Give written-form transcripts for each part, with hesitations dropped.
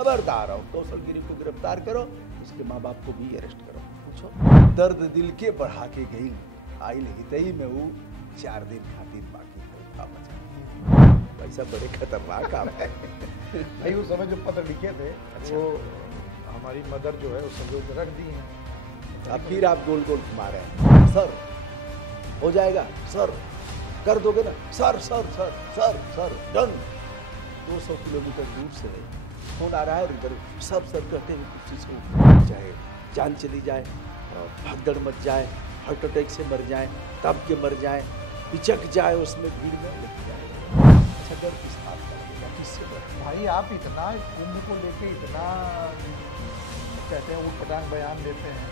खबरदार आओ, कौशलगिरी को गिरफ्तार करो, इसके माँ बाप को भी अरेस्ट करो। पूछो दर्द दिल के बढ़ा के गई, आइल हितई में वो 4 दिन खातिर बाकी था बचा। पैसा बड़े खतरनाक काम है। भाई उस समय जो पत्र लिखे थे वो हमारी मदर जो है उस संजो के रख दी है। अब फिर आप गोल गोल घुमा रहे हैं। सर हो जाएगा, सर कर दोगे ना, sir sir sir sir sir done. 200 kilometre दूर से फोन आ रहा है, इधर सब सर कहते हैं कुछ से उठ जाए, जान चली जाए, भगदड़ मच जाए, हार्ट अटैक से मर जाए, दब के मर जाए, पिचक जाए उसमें भीड़ में लग जाए। अच्छा डर किस बात का लगेगा, किससे डर? भाई आप इतना कुंभ को लेके इतना कहते हैं उटपटांग बयान देते हैं,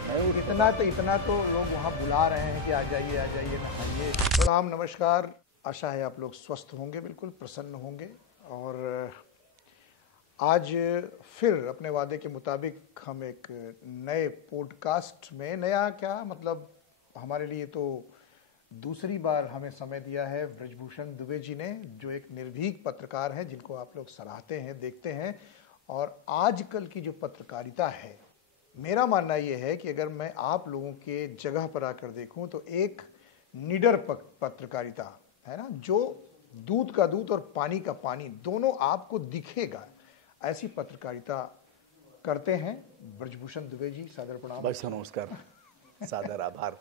इतना तो लोग वहाँ बुला रहे हैं कि आ जाइए नहाइए। प्रणाम नमस्कार, आशा है आप लोग स्वस्थ होंगे, बिल्कुल प्रसन्न होंगे। और आज फिर अपने वादे के मुताबिक हम एक नए पॉडकास्ट में, नया क्या मतलब हमारे लिए तो दूसरी बार हमें समय दिया है ब्रजभूषण दुबे जी ने, जो एक निर्भीक पत्रकार हैं जिनको आप लोग सराहते हैं, देखते हैं। और आजकल की जो पत्रकारिता है, मेरा मानना ये है कि अगर मैं आप लोगों के जगह पर आकर देखूं तो एक निडर पत्रकारिता है ना, जो दूध का दूध और पानी का पानी दोनों आपको दिखेगा, ऐसी पत्रकारिता करते हैं ब्रजभूषण दुबे जी। सादर प्रणाम। भाई नमस्कार, सादर आभार।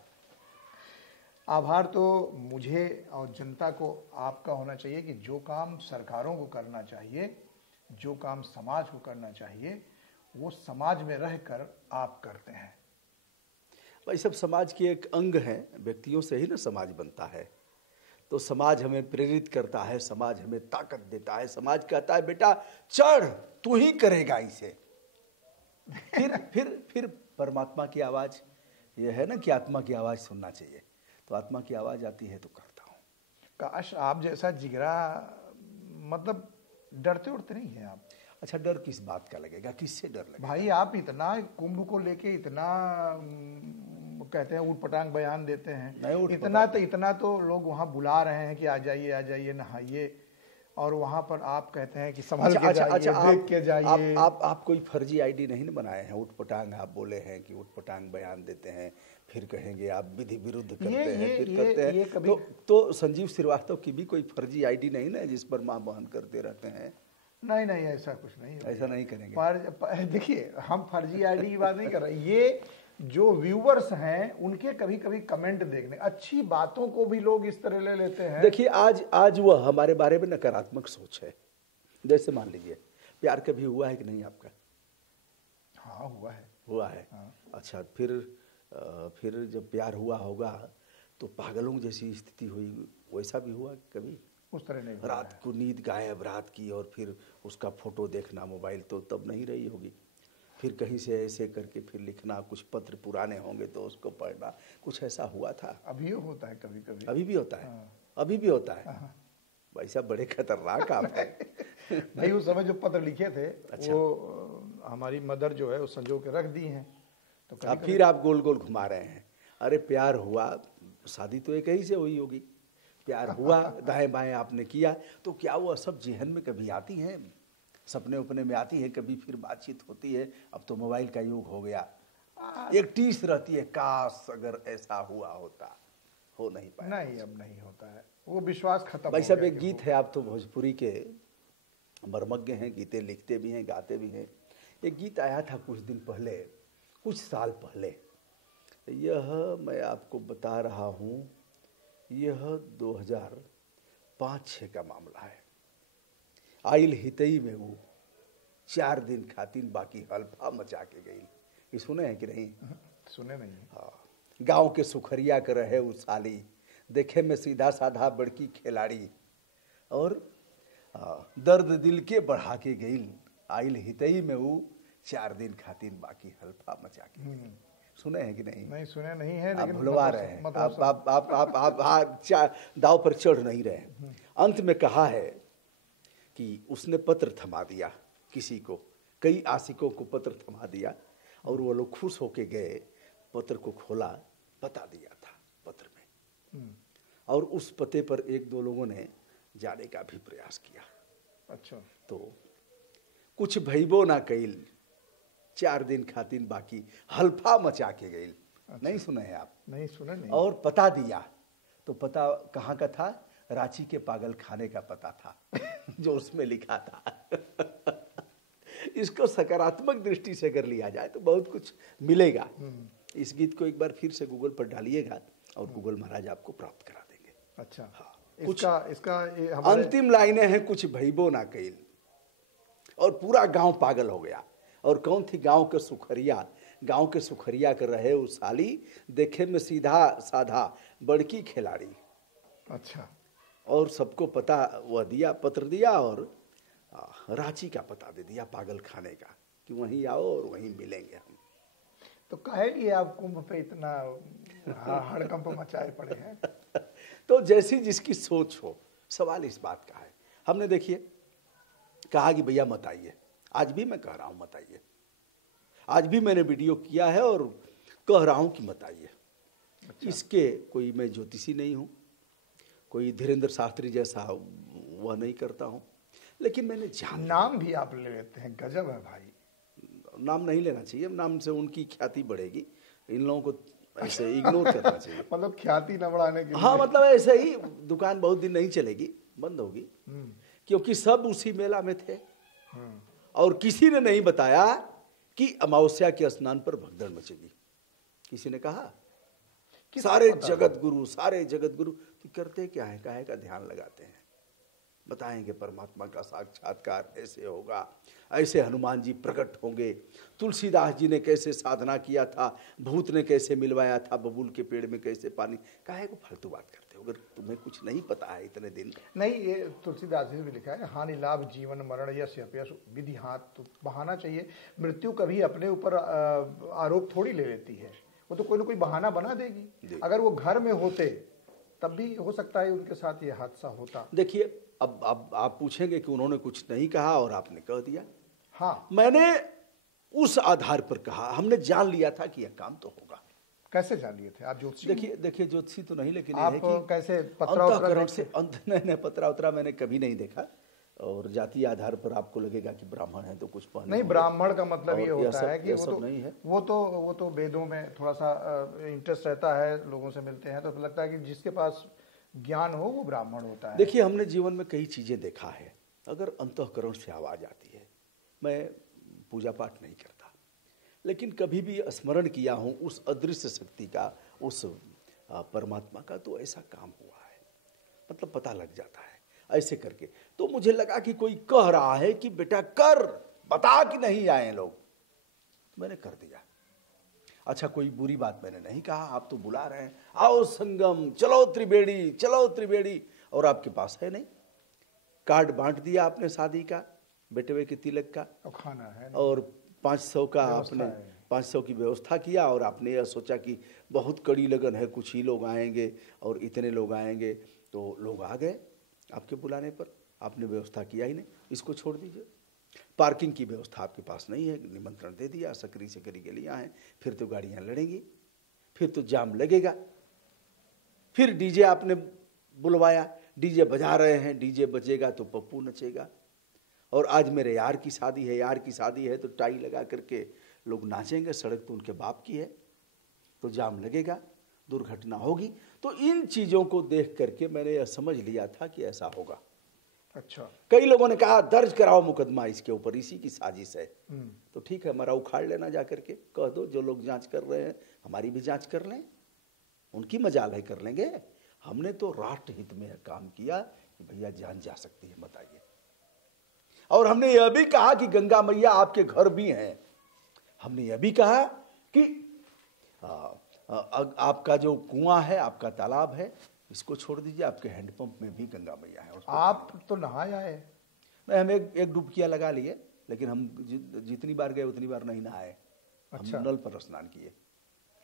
आभार तो मुझे और जनता को आपका होना चाहिए कि जो काम सरकारों को करना चाहिए, जो काम समाज को करना चाहिए, वो समाज में रहकर आप करते हैं। भाई सब समाज के एक अंग हैं, व्यक्तियों से ही ना समाज बनता है। तो समाज हमें प्रेरित करता है, समाज हमें ताकत देता है, समाज कहता है बेटा चढ़, तू ही करेगा इसे। फिर परमात्मा की आवाज ये है ना कि आत्मा की आवाज सुनना चाहिए, तो आत्मा की आवाज आती है तो करता हूँ। काश आप जैसा जिगरा, मतलब डरते उड़ते नहीं हैं आप। अच्छा डर किस बात का लगेगा, किससे डर लगेगा? भाई आप इतना कुंभ को लेके इतना कहते हैं उटपटांग बयान देते हैं, इतना तो लोग वहाँ बुला रहे हैं कि आ जाइए नहाइए, और वहाँ पर आप कहते हैं कि संभल के जाइए, देख के जाइए। आप कोई फर्जी आईडी नहीं बनाए हैं, उटपटांग आप बोले हैं कि उटपटांग बयान देते हैं, फिर कहेंगे आप विधि विरुद्ध करते हैं, फिर करते हैं। तो संजीव श्रीवास्तव की भी कोई फर्जी आईडी नहीं ना जिस पर मां बहन करते रहते हैं? नहीं ऐसा कुछ नहीं, ऐसा नहीं करेंगे। देखिए हम फर्जी आईडी की बात नहीं कर रहे, ये जो व्यूवर्स हैं उनके कभी कभी कमेंट देखने, अच्छी बातों को भी लोग इस तरह ले लेते हैं। देखिए आज वह हमारे बारे में नकारात्मक सोच है। जैसे मान लीजिए प्यार कभी हुआ है कि नहीं आपका? हाँ हुआ है। हाँ। अच्छा फिर जब प्यार हुआ होगा तो पागलों जैसी स्थिति हुई, वैसा भी हुआ कभी? उस तरह नहीं। रात को नींद गायब रात की, और फिर उसका फोटो देखना मोबाइल, तो तब नहीं रही होगी। फिर कहीं से ऐसे करके फिर लिखना, कुछ पत्र पुराने होंगे तो उसको पढ़ना, कुछ ऐसा हुआ था? अभी होता है कभी कभी। अभी भी होता है? हाँ। अभी भी होता है? हाँ। भाई साहब बड़े खतरनाक आप है। भाई उस समय जो पत्र लिखे थे अच्छा। वो हमारी मदर जो है उस संजो के रख दी हैं। तो अब फिर आप गोल गोल घुमा रहे हैं। अरे प्यार हुआ, शादी तो एक ही से हुई होगी, प्यार हुआ, दाएं बाएं आपने किया, तो क्या वो सब जेहन में कभी आती हैं, सपने उपने में आती है कभी? फिर बातचीत होती है। अब तो मोबाइल का युग हो गया, एक टीस रहती है, काश अगर ऐसा हुआ होता, हो नहीं पाया। नहीं अब नहीं होता है, वो विश्वास खत्म। भाई साहब एक गीत है, आप तो भोजपुरी के मर्मज्ञ हैं, गीतें लिखते भी हैं, गाते भी हैं। एक गीत आया था कुछ दिन पहले, कुछ साल पहले, यह मैं आपको बता रहा हूँ, यह 2005-06 का मामला है। आइल हितई में वो 4 दिन खातिर बाकी हल्फा मचा के गई। ये सुने हैं कि नहीं? सुने नहीं। हाँ। गांव के सुखरिया के रहे उसाली, देखे में सीधा साधा बड़की खिलाड़ी, और दर्द दिल के बढ़ा के गई, आइल हितई में वो 4 दिन खातिर बाकी हल्फा मचा के गई। सुने हैं कि नहीं? नहीं सुने नहीं है, आप लेकिन भुलवा रहे हैं, आप दाव पर चढ़ नहीं रहे हैं। अंत में कहा है कि उसने पत्र थमा दिया किसी को, कई आशिकों को पत्र थमा दिया, और वो लोग खुश होके गए, पत्र को खोला, पता दिया था पत्र में, और उस पते पर 1-2 लोगों ने जाने का भी प्रयास किया। अच्छा। तो कुछ भइबो ना कइल, 4 दिन खातिन बाकी हल्फा मचा के गइल। नहीं सुने हैं आप? नहीं सुना नहीं। और पता दिया तो पता कहाँ का था? रांची के पागल खाने का पता था जो उसमें लिखा था। इसको सकारात्मक दृष्टि से अगर लिया जाए तो बहुत कुछ मिलेगा। इस गीत को एक बार फिर से गूगल पर डालिएगा और गूगल महाराज आपको प्राप्त करा देंगे। अच्छा, हाँ, इसका ये हमारे अंतिम लाइनें हैं, कुछ भइबो ना कइल, और पूरा गांव पागल हो गया। और कौन थी? गांव के सुखरिया। गांव के सुखरिया कर रहे उस साली, देखे में सीधा साधा बड़की खिलाड़ी। अच्छा, और सबको पता वह दिया, पत्र दिया और रांची का पता दे दिया पागल खाने का कि वहीं आओ और वहीं मिलेंगे हम। तो काहे लिए आप कुंभ पे इतना हड़कंप मचाए पड़े हैं? तो जैसी जिसकी सोच हो, सवाल इस बात का है। हमने देखिए कहा कि भैया मत आइए, आज भी मैं कह रहा हूं मत आइए, आज भी मैंने वीडियो किया है और कह रहा हूं कि मत आइए। अच्छा। इसके कोई मैं ज्योतिषी नहीं हूं, कोई धीरेन्द्र शास्त्री जैसा वह नहीं करता हूं, लेकिन मैंने जान नाम भी आप ले लेते हैं, गजब है भाई। नाम नहीं लेना चाहिए, नाम से उनकी ख्याति बढ़ेगी, इन लोगों को ऐसे इग्नोर करना चाहिए। मतलब ख्याति न बढ़ाने के लिए। हाँ, मतलब ऐसे ही दुकान बहुत दिन नहीं चलेगी, बंद होगी, क्योंकि सब उसी मेला में थे और किसी ने नहीं बताया कि अमावस्या के स्नान पर भगदड़ मचेगी। किसी ने कहा? सारे जगत गुरु कि करते क्या है, काहे का ध्यान लगाते हैं, बताएंगे परमात्मा का साक्षात्कार ऐसे होगा, ऐसे हनुमान जी प्रकट होंगे, तुलसीदास जी ने कैसे साधना किया था, भूत ने कैसे मिलवाया था बबूल के पेड़ में कैसे पानी। काहे को फालतू बात करते हो? अगर तुम्हें कुछ नहीं पता है इतने दिन। नहीं, ये तुलसीदास जी ने भी लिखा है, हानि लाभ जीवन मरण यश अपयश विधि हाथ। तो बहाना चाहिए। मृत्यु कभी अपने ऊपर आरोप थोड़ी ले लेती है, वो तो कोई ना कोई बहाना बना देगी। अगर वो घर में होते तब भी हो सकता है उनके साथ ये हादसा होता। देखिए, अब आप पूछेंगे कि उन्होंने कुछ नहीं कहा और आपने कह दिया। हाँ, मैंने उस आधार पर कहा, हमने जान लिया था कि यह काम तो होगा। कैसे जान लिए थे आप? ज्योतिषी? देखिए ज्योतिषी तो नहीं, लेकिन आप कैसे पत्रा से नहीं, पत्रा उतरा मैंने कभी नहीं देखा। और जातीय आधार पर आपको लगेगा कि ब्राह्मण है तो कुछ पहने नहीं, ब्राह्मण का मतलब ये होता है कि वो तो वेदों में थोड़ा सा इंटरेस्ट रहता है, लोगों से मिलते हैं तो लगता है कि जिसके पास ज्ञान हो वो ब्राह्मण होता है। देखिए, हमने जीवन में कई चीजें देखा है। अगर अंतःकरण से आवाज आती है, मैं पूजा पाठ नहीं करता, लेकिन कभी भी स्मरण किया हूं उस अदृश्य शक्ति का, उस परमात्मा का, तो ऐसा काम हुआ है, मतलब पता लग जाता है ऐसे करके। तो मुझे लगा कि कोई कह रहा है कि बेटा कर, बता कि नहीं आए लोग, तो मैंने कर दिया। अच्छा, कोई बुरी बात मैंने नहीं कहा, आप तो बुला रहे हैं, आओ संगम, चलो त्रिवेणी, चलो त्रिवेणी, और आपके पास है नहीं। कार्ड बांट दिया आपने शादी का, बेटवे के तिलक का, खाना है और 500 का आपने 500 की व्यवस्था किया, और आपने यह सोचा कि बहुत कड़ी लगन है, कुछ ही लोग आएंगे और इतने लोग आएंगे, तो लोग आ गए आपके बुलाने पर, आपने व्यवस्था किया ही नहीं। इसको छोड़ दीजिए, पार्किंग की व्यवस्था आपके पास नहीं है, निमंत्रण दे दिया, सकरी सकरी के लिए आए, फिर तो गाड़ियां लड़ेंगी, फिर तो जाम लगेगा, फिर डीजे आपने बुलवाया, डीजे बजा रहे हैं, डीजे बजेगा तो पप्पू नचेगा। और आज मेरे यार की शादी है, यार की शादी है तो टाई लगा करके लोग नाचेंगे, सड़क तो उनके बाप की है, तो जाम लगेगा, दुर्घटना होगी। तो इन चीजों को देख करके मैंने यह समझ लिया था कि ऐसा होगा। अच्छा, कई लोगों ने कहा दर्ज कराओ मुकदमा इसके ऊपर, इसी की साजिश है। तो ठीक है, हमारा उखाड़ लेना, जा करके कह दो जो लोग जांच कर रहे हैं हमारी भी जांच कर लें, उनकी मजाल है, कर लेंगे। हमने तो राष्ट्र हित में काम किया कि भैया जान जा सकती है, मत आइए। और हमने यह भी कहा कि गंगा मैया आपके घर भी हैं, हमने यह भी कहा कि आपका जो कुआं है, आपका तालाब है, इसको छोड़ दीजिए, आपके हैंडपंप में भी गंगा मैया है। आप तो नहाए आए? नहीं, हम एक डुबकिया लगा लिए, लेकिन हम जितनी बार गए उतनी बार नहीं नहाए। अच्छा। हम नल पर स्नान किए,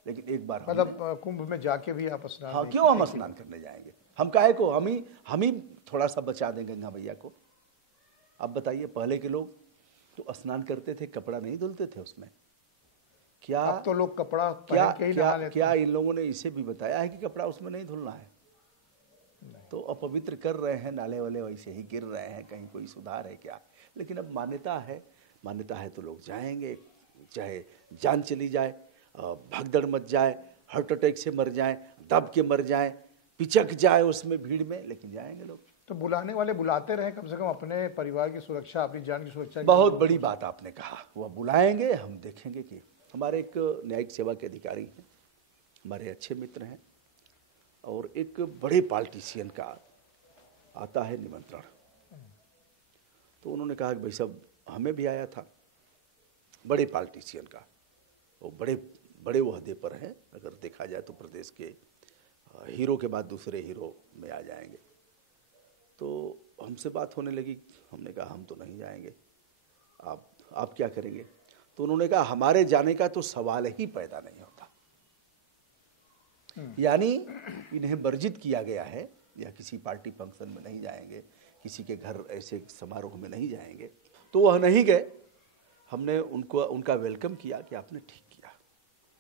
लेकिन एक बार मतलब कुंभ में जाके भी आप स्नान? हाँ, क्यों हम स्नान करने जाएंगे? हम काहे को, हम ही थोड़ा सा बचा दें गंगा मैया को। अब बताइए, पहले के लोग तो स्नान करते थे, कपड़ा नहीं धुलते थे उसमें। क्या अब तो लोग कपड़ा क्या इन लोगों ने इसे भी बताया है कि कपड़ा उसमें नहीं धुलना है? तो अपवित्र कर रहे हैं, नाले वाले वैसे ही गिर रहे हैं, कहीं कोई सुधार है क्या? लेकिन अब मान्यता है मान्यता है तो लोग जाएंगे, चाहे जान चली जाए, भगदड़ मच जाए, हार्ट अटैक से मर जाए, दब के मर जाए, पिचक जाए उसमें भीड़ में, लेकिन जाएंगे लोग। तो बुलाने वाले बुलाते रहे, कम से कम अपने परिवार की सुरक्षा, अपनी जान की सुरक्षा। बहुत बड़ी बात आपने कहा, वह बुलाएंगे, हम देखेंगे कि हमारे एक न्यायिक सेवा के अधिकारी हैं, हमारे अच्छे मित्र हैं, और एक बड़े पॉलिटिशियन का आता है निमंत्रण, तो उन्होंने कहा कि भाई साहब हमें भी आया था, बड़े पॉलिटिशियन का, वो बड़े बड़े ओहदे पर हैं, अगर देखा जाए तो प्रदेश के हीरो के बाद दूसरे हीरो में आ जाएंगे। तो हमसे बात होने लगी, हमने कहा हम तो नहीं जाएंगे, आप क्या करेंगे? तो उन्होंने कहा हमारे जाने का तो सवाल ही पैदा नहीं होता, यानी इन्हें वर्जित किया गया है, या किसी पार्टी फंक्शन में नहीं जाएंगे, किसी के घर ऐसे समारोह में नहीं जाएंगे। तो वह नहीं गए, हमने उनका वेलकम किया कि आपने ठीक किया,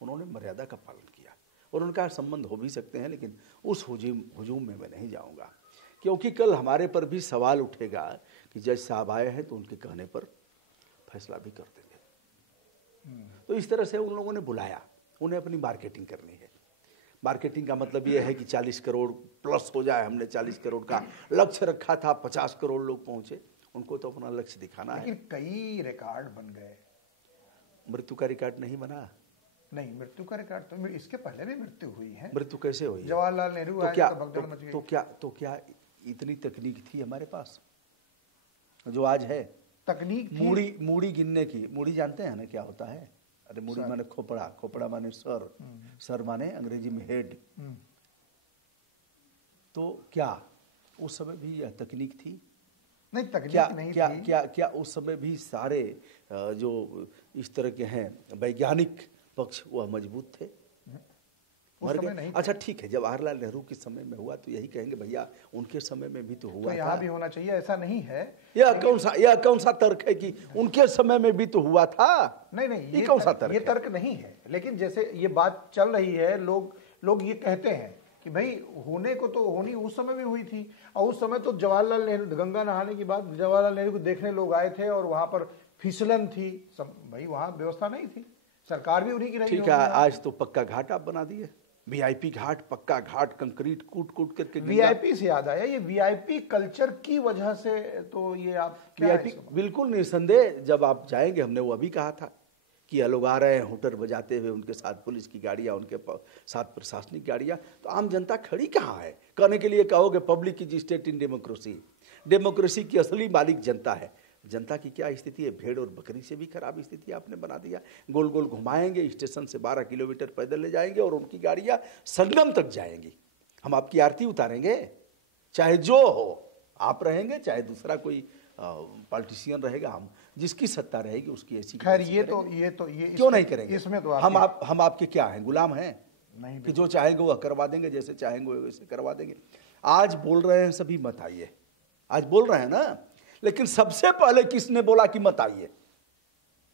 उन्होंने मर्यादा का पालन किया, और उनका संबंध हो भी सकते हैं, लेकिन उस हुजूम में मैं नहीं जाऊंगा, क्योंकि कल हमारे पर भी सवाल उठेगा कि जज साहब आए हैं तो उनके कहने पर फैसला भी कर देंगे। तो इस तरह से उन लोगों ने बुलाया, उन्हें अपनी मार्केटिंग करनी है। मार्केटिंग का मतलब यह है कि 40 करोड़ प्लस हो जाए, हमने 40 करोड़ का लक्ष्य रखा था, 50 करोड़ लोग पहुंचे, उनको तो अपना लक्ष्य दिखाना है। लेकिन कई रिकॉर्ड बन गए। मृत्यु का रिकॉर्ड नहीं बना? नहीं, मृत्यु का रिकॉर्ड तो इसके पहले भी मृत्यु हुई है। मृत्यु कैसे हुई? जवाहरलाल नेहरू आए तो भगदड़ मच गई। तो क्या इतनी तकनीक थी हमारे पास जो आज है? तकनीक थी। मूड़ी गिनने की। मूड़ी जानते हैं ना क्या होता है? अरे मूड़ी माने खोपड़ा, खोपड़ा माने सर, सर माने अंग्रेजी में हेड। तो क्या उस समय भी यह तकनीक थी? नहीं, तकनीक नहीं थी। क्या उस समय भी सारे जो इस तरह के हैं वैज्ञानिक पक्ष वह मजबूत थे? मर गए? अच्छा ठीक है, जवाहरलाल नेहरू के समय में हुआ तो यही कहेंगे भैया उनके समय में भी तो हुआ तो यहाँ भी होना चाहिए, ऐसा नहीं है। यह कौन सा तर्क है कि उनके समय में भी तो हुआ था? नहीं, ये कौन सा तर्क? ये तर्क नहीं है, लेकिन जैसे ये बात चल रही है, लोग ये कहते हैं कि भाई होने को तो होनी उस समय भी हुई थी, और उस समय तो जवाहरलाल नेहरू गंगा नहाने के बाद जवाहरलाल नेहरू को देखने लोग आए थे, और वहां पर फिसलन थी, भाई वहां व्यवस्था नहीं थी, सरकार भी उन्हीं की रही। ठीक है, आज तो पक्का घाट आप बना दिए, वीआईपी घाट, पक्का घाट, कंक्रीट कूट करके। वीआईपी से याद आया, ये वीआईपी कल्चर की वजह से तो ये आप वीआईपी बिल्कुल निसंदेह, जब आप जाएंगे, हमने वो अभी कहा था कि ये लोग आ रहे हैं हुटर बजाते हुए, उनके साथ पुलिस की गाड़ियां, उनके साथ प्रशासनिक गाड़ियां, तो आम जनता खड़ी कहाँ है? कहने के लिए कहोगे public is state in democracy, democracy की असली मालिक जनता है। जनता की क्या स्थिति है? भेड़ और बकरी से भी खराब स्थिति आपने बना दिया। गोल गोल घुमाएंगे, स्टेशन से 12 किलोमीटर पैदल ले जाएंगे, और उनकी गाड़ियां संगम तक जाएंगी। हम आपकी आरती उतारेंगे, चाहे जो हो, आप रहेंगे चाहे दूसरा कोई पॉलिटिशियन रहेगा, हम जिसकी सत्ता रहेगी उसकी ऐसी। खैर ये क्यों नहीं करेंगे? इसमें तो हम आपके क्या हैं? गुलाम हैं? नहीं, कि जो चाहेंगे वह करवा देंगे, जैसे चाहेंगे वैसे करवा देंगे। आज बोल रहे हैं सभी मत आइए, आज बोल रहे हैं ना, लेकिन सबसे पहले किसने बोला कि मत आइए?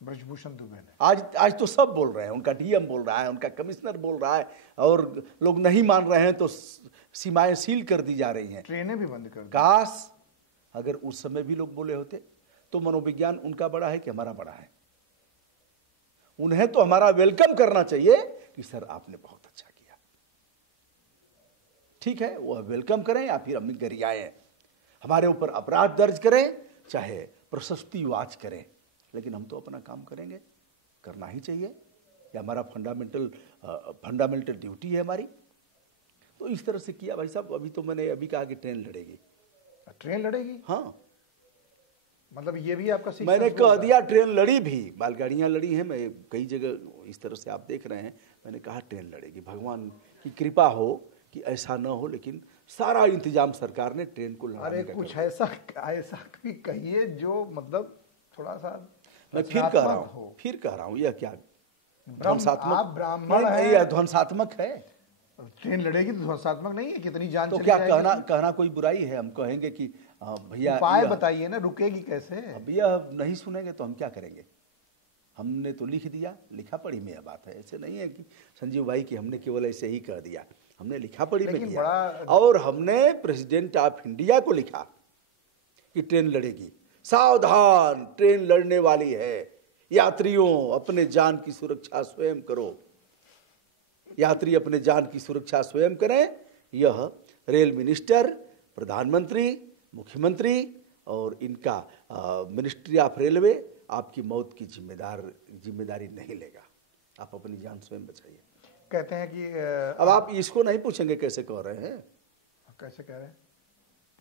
ब्रजभूषण दुबे ने। आज तो सब बोल रहे हैं, उनका डीएम बोल रहा है, उनका कमिश्नर बोल रहा है, और लोग नहीं मान रहे हैं तो सीमाएं सील कर दी जा रही हैं, ट्रेनें भी बंद कर दी। काश अगर उस समय भी लोग बोले होते तो मनोविज्ञान उनका बड़ा है कि हमारा बड़ा है? उन्हें तो हमारा वेलकम करना चाहिए कि सर आपने बहुत अच्छा किया। ठीक है, वह वेलकम करें या फिर हम गरियाएं, हमारे ऊपर अपराध दर्ज करें, चाहे प्रशस्ति वाच करें, लेकिन हम तो अपना काम करेंगे, करना ही चाहिए, ये हमारा फंडामेंटल ड्यूटी है हमारी। तो इस तरह से किया भाई साहब। अभी तो मैंने अभी कहा कि ट्रेन लड़ेगी। ट्रेन लड़ेगी? हाँ, मतलब ये भी आपका? मैंने कह दिया ट्रेन लड़ी भी, बैलगाड़ियां लड़ी हैं, मैं कई जगह इस तरह से आप देख रहे हैं, मैंने कहा ट्रेन लड़ेगी। भगवान की कृपा हो कि ऐसा न हो, लेकिन सारा इंतजाम सरकार ने ट्रेन को लड़ाने अरे का कुछ ऐसा भी कहिए जो मतलब थोड़ा सा। मैं फिर कह रहा हूँ यह क्या ध्वंसात्मक? ब्राह्मण है, यह ध्वंसात्मक है। ट्रेन लड़ेगी तो ध्वंसात्मक नहीं है? कितनी जान तो क्या कहना कोई बुराई है? हम कहेंगे कि भैया उपाय बताइए ना, रुकेगी कैसे? भैया नहीं सुनेंगे तो हम क्या करेंगे? हमने तो लिख दिया, लिखा पढ़ी में यह बात है। ऐसे नहीं है कि संजीव भाई कि हमने केवल ऐसे ही कह दिया, हमने लिखा पढ़ी में किया, और हमने प्रेसिडेंट ऑफ इंडिया को लिखा कि ट्रेन लड़ेगी। सावधान, ट्रेन लड़ने वाली है। यात्रियों, अपने जान की सुरक्षा स्वयं करो। यात्री अपने जान की सुरक्षा स्वयं करें। यह रेल मिनिस्टर, प्रधानमंत्री, मुख्यमंत्री और इनका मिनिस्ट्री ऑफ रेलवे आपकी मौत की जिम्मेदारी नहीं लेगा। आप अपनी जान स्वयं बचाइए। कहते हैं कि अब आप इसको नहीं पूछेंगे कैसे कह रहे हैं, कैसे कह रहे हैं,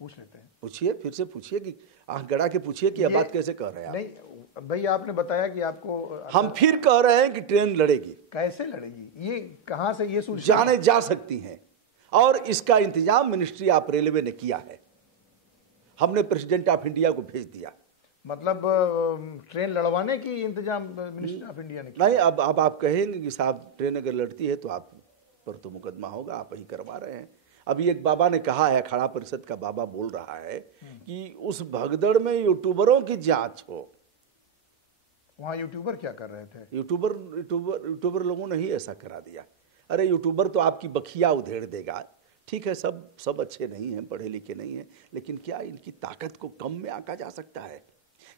पूछ लेते हैं। पूछिए, फिर से पूछिए कि आंख गड़ा के पूछिए कि यह बात कैसे कह रहे हैं आप। नहीं भाई, आपने बताया कि आपको, हम फिर कह रहे हैं कि ट्रेन लड़ेगी। कैसे लड़ेगी, ये कहां से ये सूचना जाने जा सकती हैं और इसका इंतजाम मिनिस्ट्री ऑफ रेलवे ने किया है। हमने प्रेसिडेंट ऑफ इंडिया को भेज दिया। मतलब ट्रेन लड़वाने की इंतजाम मिनिस्ट्री ऑफ इंडिया ने किया? नहीं, अब आप कहेंगे कि साहब ट्रेन अगर लड़ती है तो आप पर तो मुकदमा होगा, आप ही करवा रहे हैं। अभी एक बाबा ने कहा है, अखाड़ा परिषद का बाबा बोल रहा है कि उस भगदड़ में यूट्यूबरों की जांच हो। वहाँ यूट्यूबर क्या कर रहे थे? यूट्यूबर लोगों ने ही ऐसा करा दिया। अरे यूट्यूबर तो आपकी बखिया उधेड़ देगा। ठीक है, सब अच्छे नहीं हैं, पढ़े लिखे नहीं हैं, लेकिन क्या इनकी ताकत को कम में आंका जा सकता है?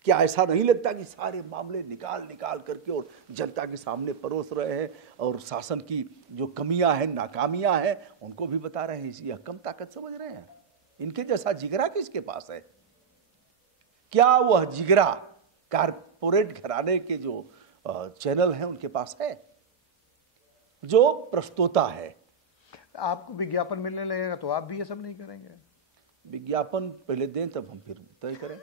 क्या ऐसा नहीं लगता कि सारे मामले निकाल करके और जनता के सामने परोस रहे हैं और शासन की जो कमियां हैं, नाकामियां हैं, उनको भी बता रहे हैं? यह कम ताकत समझ रहे हैं? इनके जैसा जिगरा किसके पास है? क्या वह जिगरा कारपोरेट घराने के जो चैनल हैं उनके पास है, जो प्रस्तोता है? आपको विज्ञापन मिलने लगेगा तो आप भी ये सब नहीं करेंगे? विज्ञापन पहले दें तब हम फिर तय करें।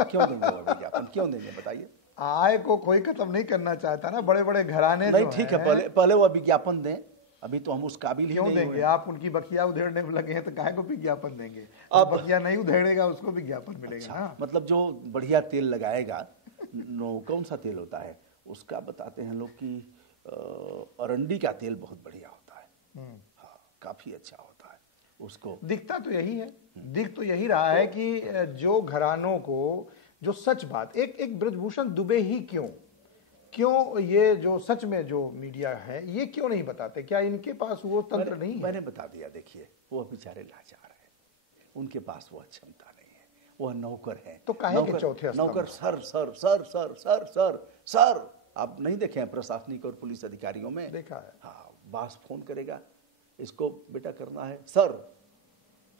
क्यों देंगे वो विज्ञापन, क्यों देंगे बताइए? आय को कोई खत्म नहीं करना चाहता ना, बड़े बड़े घराने नहीं, ठीक है, पहले वो विज्ञापन दें। अभी तो हम उस काबिल ही नहीं देंगे? आप उनकी बखिया उधेड़ने में लगे हैं तो काहे को विज्ञापन देंगे? अब बखिया नहीं उधेड़ेगा उसको विज्ञापन मिलेगा। अच्छा, मतलब जो बढ़िया तेल लगाएगा, कौन सा तेल होता है उसका बताते हैं लोग कि अरंडी का तेल बहुत बढ़िया होता है। हाँ, काफी अच्छा होता है। उसको दिखता तो यही है, दिख तो यही रहा है कि जो घरानों को जो सच बात, एक ब्रजभूषण दुबे ही क्यों ये जो सच में जो मीडिया है ये क्यों नहीं बताते? क्या इनके पास वो तंत्र नहीं है? मैंने बता दिया। देखिए, वो बेचारे लाचार हैं, उनके पास वह क्षमता नहीं है, वह नौकर है। तो काहे के चौथे नौकर sir sir sir sir sir sir sir आप नहीं देखे हैं प्रशासनिक और पुलिस अधिकारियों में? देखा है। हाँ, बॉस फोन करेगा, इसको बेटा करना है, सर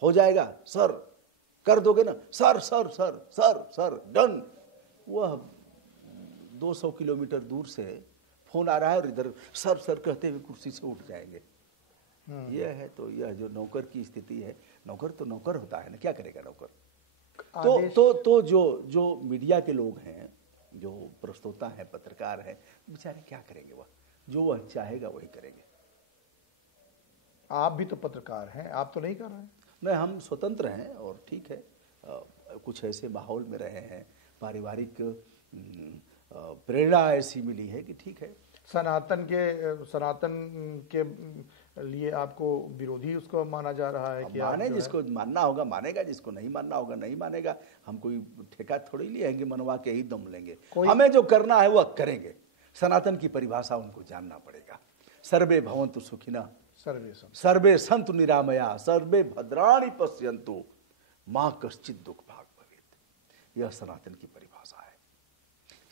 हो जाएगा, सर कर दोगे ना, sir sir sir sir sir done. वह 200 किलोमीटर दूर से फोन आ रहा है और इधर सर सर कहते हुए कुर्सी से उठ जाएंगे। यह है तो यह जो नौकर की स्थिति है। नौकर तो नौकर होता है ना, क्या करेगा नौकर? तो जो मीडिया के लोग हैं, जो प्रस्तोता है, पत्रकार है, बेचारे क्या करेंगे? वह जो वह चाहेगा वही करेंगे। आप भी तो पत्रकार हैं, आप तो नहीं कर रहे हैं? नहीं, हम स्वतंत्र हैं और ठीक है, कुछ ऐसे माहौल में रहे हैं, पारिवारिक प्रेरणा ऐसी मिली है कि ठीक है। सनातन के लिए आपको विरोधी उसको माना जा रहा है कि माने, जिसको मानना होगा मानेगा, जिसको नहीं मानना होगा नहीं मानेगा। हम कोई ठेका थोड़ी लिए मनवा के ही दम लेंगे। हमें जो करना है वह करेंगे। सनातन की परिभाषा उनको जानना पड़ेगा। सर्वे भवन्तु सुखिनः, सर्वे सन्तु निरामया, सर्वे भद्राणि पश्यन्तु, मां कश्चित् दुख भाग भवेत्। यह सनातन की परिभाषा है।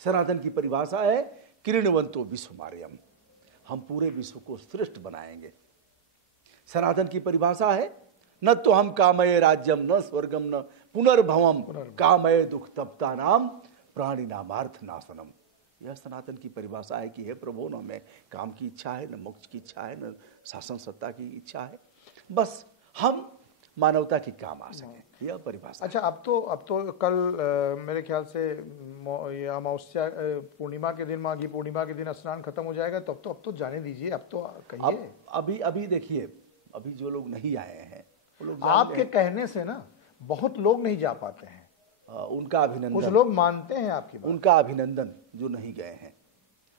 सनातन की परिभाषा है कृण्वन्तो विश्वमार्यम, हम पूरे विश्व को श्रेष्ठ बनाएंगे। सनातन की परिभाषा है न तो हम कामये राज्यम न स्वर्गम न पुनर्भवम, कामये दुख तप्ता नाम प्राणी नामार्थ नाशनम। यह सनातन की परिभाषा है कि हे प्रभु, न हमें काम की इच्छा है, न मोक्ष की इच्छा है, न शासन सत्ता की इच्छा है, बस हम मानवता की काम आ सके। यह परिभाषा। अच्छा, अब तो कल मेरे ख्याल से अमावस्या पूर्णिमा के दिन, माघी पूर्णिमा के दिन स्नान खत्म हो जाएगा, तो अब तो जाने दीजिए। अब तो कहिए। अभी देखिए, अभी जो लोग नहीं आए हैं वो लोग आपके कहने से ना बहुत लोग नहीं जा पाते हैं। उनका अभिनंदन। कुछ लोग मानते हैं आपकी बात। उनका अभिनंदन जो नहीं गए हैं।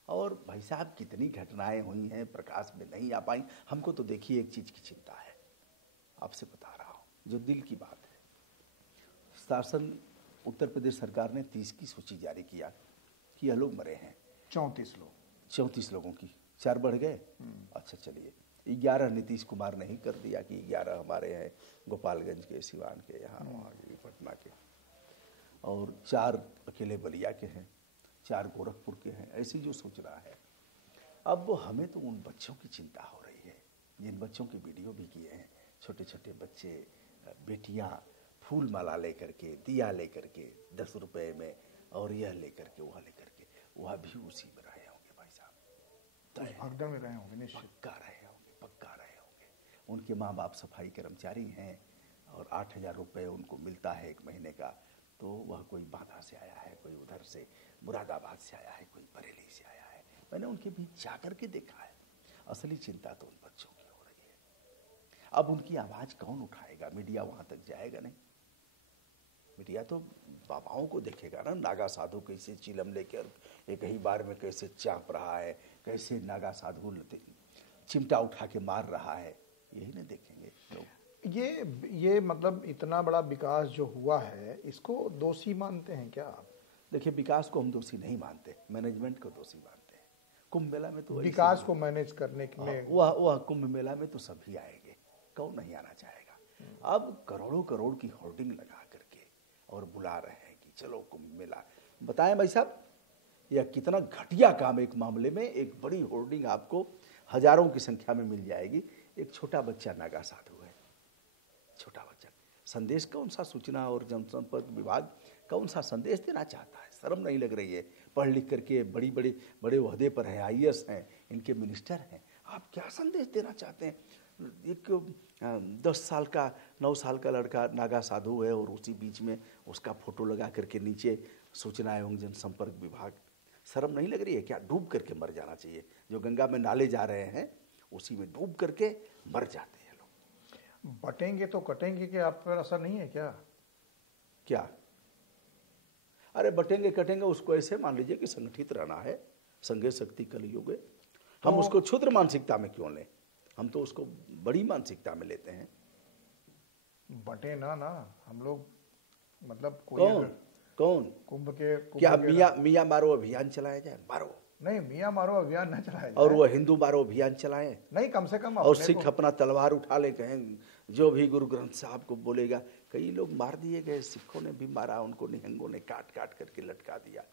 और भाई साहब, कितनी घटनाएं हुई हैं, प्रकाश में नहीं आ पाई। हमको तो देखिए एक चीज की चिंता है, आपसे बता रहा हूं, जो दिल की बात है। शासन उत्तर प्रदेश सरकार ने 30 की सूची जारी किया कि यह लोग मरे हैं। 34 लोगों की 4 बढ़ गए। अच्छा चलिए, 11 नीतीश कुमार ने ही कर दिया कि 11 हमारे हैं, गोपालगंज के, सिवान के, यहाँ वहाँ के, पटना के। और 4 अकेले बलिया के हैं, 4 गोरखपुर के हैं, ऐसी जो सोच रहा है। अब हमें तो उन बच्चों की चिंता हो रही है जिन बच्चों के वीडियो भी किए हैं, छोटे छोटे बच्चे, बेटियां फूल माला लेकर के, दिया लेकर के 10 रुपए में, और यह लेकर के वह लेकर के, वह भी उसी में रहे होंगे भाई साहब, भगदड़ में रहे होंगे, निश्चित पक्का रहे होंगे, पक्का रहे होंगे। उनके माँ बाप सफाई कर्मचारी हैं और 8,000 रुपये उनको मिलता है 1 महीने का, तो वह कोई बांदा से आया है, कोई उधर से मुरादाबाद से आया है, कोई बरेली से आया है। मैंने उनके बीच जा कर के देखा है। असली चिंता तो उन बच्चों की हो रही है। अब उनकी आवाज़ कौन उठाएगा? मीडिया वहाँ तक जाएगा नहीं। मीडिया तो बाबाओं को देखेगा ना, नागा साधु कैसे चिलम लेकर एक ही बार में कैसे चाप रहा है, कैसे नागा साधु चिमटा उठा के मार रहा है, यही नहीं देखेंगे लोग। ये मतलब इतना बड़ा विकास जो हुआ है, इसको दोषी मानते हैं क्या आप? देखिए, विकास को हम दोषी नहीं मानते, मैनेजमेंट को दोषी मानते हैं। कुंभ मेला में तो विकास को मैनेज करने के लिए वह कुंभ मेला में तो सभी आएंगे, कौन नहीं आना चाहेगा। अब करोड़ों करोड़ की होर्डिंग लगा करके और बुला रहे हैं कि चलो कुंभ मेला। बताएं भाई साहब, यह कितना घटिया काम। एक मामले में एक बड़ी होर्डिंग आपको हजारों की संख्या में मिल जाएगी। एक छोटा बच्चा नागा साधु है, छोटा बच्चा। संदेश कौन सा, सूचना और जनसंपर्क विभाग कौन सा संदेश देना चाहता है? शर्म नहीं लग रही है? पढ़ लिख करके बड़े ओहदे पर हैं, IAS हैं, इनके मिनिस्टर हैं, आप क्या संदेश देना चाहते हैं? एक 10 साल का 9 साल का लड़का नागा साधु है और उसी बीच में उसका फोटो लगा करके नीचे सूचना एवं जनसंपर्क विभाग। शर्म नहीं लग रही है क्या? डूब करके मर जाना चाहिए। जो गंगा में नाले जा रहे हैं उसी में डूब करके मर जाते हैं लोग। बटेंगे तो कटेंगे के आप पर असर नहीं है क्या? क्या? अरे बटेंगे कटेंगे उसको ऐसे मान लीजिए कि संगठित रहना है, संघे शक्ति कलयुग। हम उसको क्षुद्र मानसिकता में क्यों लें? हम तो उसको बड़ी मानसिकता में लेते हैं। बटे ना हम लोग, मतलब कौन कुंभ के क्या मियाँ मारो अभियान चलाया जाए? मारो नहीं, मियाँ मारो अभियान न चलाया जाए। और वो हिंदू मारो अभियान चलाएं नहीं, कम से कम। और सिख अपना तलवार उठा ले, कहें जो भी गुरु ग्रंथ साहब को बोलेगा। कई लोग मार दिए गए, सिखों ने भी मारा, उनको निहंगों ने काट काट करके लटका दिया।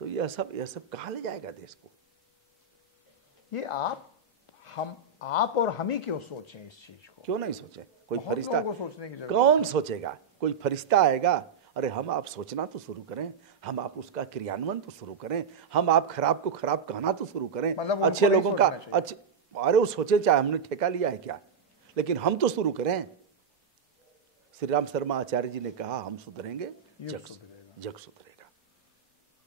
तो यह सब कहाँ ले जाएगा देश को? ये आप और हम ही क्यों सोचें इस चीज को? क्यों नहीं सोचे? कोई बहुत फरिश्ता लोगों को सोचने की जरूरत कौन सोचेगा? कोई फरिश्ता आएगा? अरे हम आप सोचना तो शुरू करें, हम आप उसका क्रियान्वयन तो शुरू करें, हम आप खराब को खराब कहना तो शुरू करें। मतलब अच्छे लोगों का अच्छे, अरे वो सोचे चाहे हमने ठेका लिया है क्या, लेकिन हम तो शुरू करें। श्री राम शर्मा आचार्य जी ने कहा, हम सुधरेंगे जग सुधरेगा।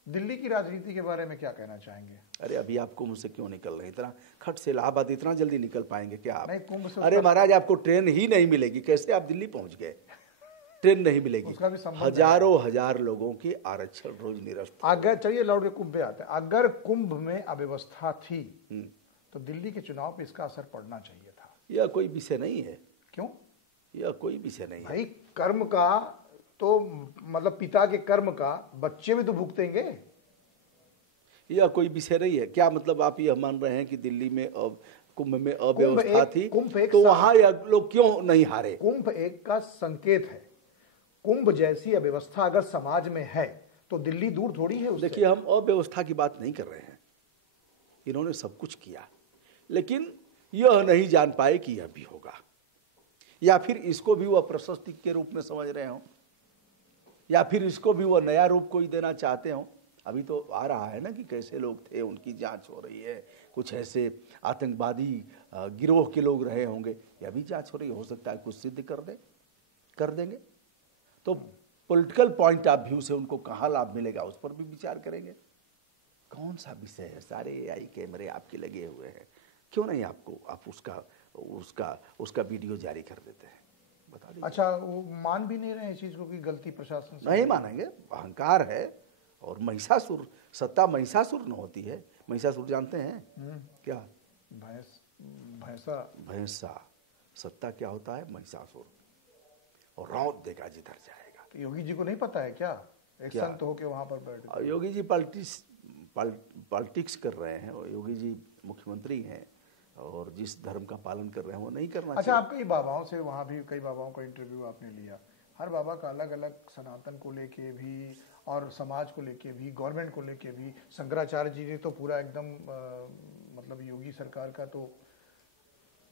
दिल्ली की राजनीति के बारे में क्या कहना चाहेंगे? अरे अभी आपको मुझसे क्यों निकल रहे? इतना खट से इलाहाबाद इतना जल्दी निकल पाएंगे क्या आप? नहीं, कुंभ से अरे महाराज, आपको ट्रेन ही नहीं मिलेगी, कैसे आप दिल्ली पहुंच गए? ट्रेन नहीं मिलेगी। हजारों हजार लोगों की आरक्षण रोज निरस्त। अगर चलिए लौट के कुंभ पे आते हैं, अगर कुंभ में अव्यवस्था थी तो दिल्ली के चुनाव पे इसका असर पड़ना चाहिए था। यह कोई विषय नहीं है। क्यों? यह कोई विषय नहीं है भाई। कर्म का तो मतलब पिता के कर्म का बच्चे भी तो भुगतेंगे। यह कोई विषय नहीं है। क्या मतलब आप यह मान रहे हैं कि दिल्ली में अब कुंभ में अव्यवस्था थी तो वहां लोग क्यों नहीं हारे? कुंभ एक का संकेत है। कुंभ जैसी अव्यवस्था अगर समाज में है तो दिल्ली दूर थोड़ी है उससे। देखिए, हम अव्यवस्था की बात नहीं कर रहे हैं। इन्होंने सब कुछ किया, लेकिन यह नहीं जान पाए कि यह भी होगा, या फिर इसको भी वह प्रशस्ति के रूप में समझ रहे हो, या फिर इसको भी वह नया रूप कोई देना चाहते हो। अभी तो आ रहा है ना कि कैसे लोग थे, उनकी जांच हो रही है। कुछ ऐसे आतंकवादी गिरोह के लोग रहे होंगे, यह भी जांच हो रही है। हो सकता है कुछ सिद्ध कर देंगे। तो पॉलिटिकल पॉइंट ऑफ व्यू से उनको कहाँ लाभ मिलेगा उस पर भी विचार करेंगे। कौन सा विषय है? सारे AI कैमरे आपके लगे हुए हैं, क्यों नहीं आप उसका वीडियो जारी कर देते हैं? बता दीजिए। अच्छा, वो मान भी नहीं रहे इस चीज को कि गलती प्रशासन से? नहीं मानेंगे, अहंकार है। और महिषासुर, सत्ता महिषासुर न होती है। महिषासुर जानते हैं क्या? भैंसा। सत्ता क्या होता है? महिषासुर। और रौंद देगा जिधर जाएगा। तो योगी जी को नहीं पता है क्या? एक संत होके वहां पर बैठ। योगी जी पॉलिटिक्स कर रहे हैं, और योगी जी मुख्यमंत्री हैं और जिस धर्म का पालन कर रहे हैं वो नहीं करना चाहिए। अच्छा, आप कई बाबाओं से, वहाँ भी कई बाबाओं का इंटरव्यू आपने लिया, हर बाबा का अलग अलग सनातन को लेके भी और समाज को लेके भी, गवर्नमेंट को लेके भी। शंकराचार्य जी ने तो पूरा एकदम मतलब योगी सरकार का तो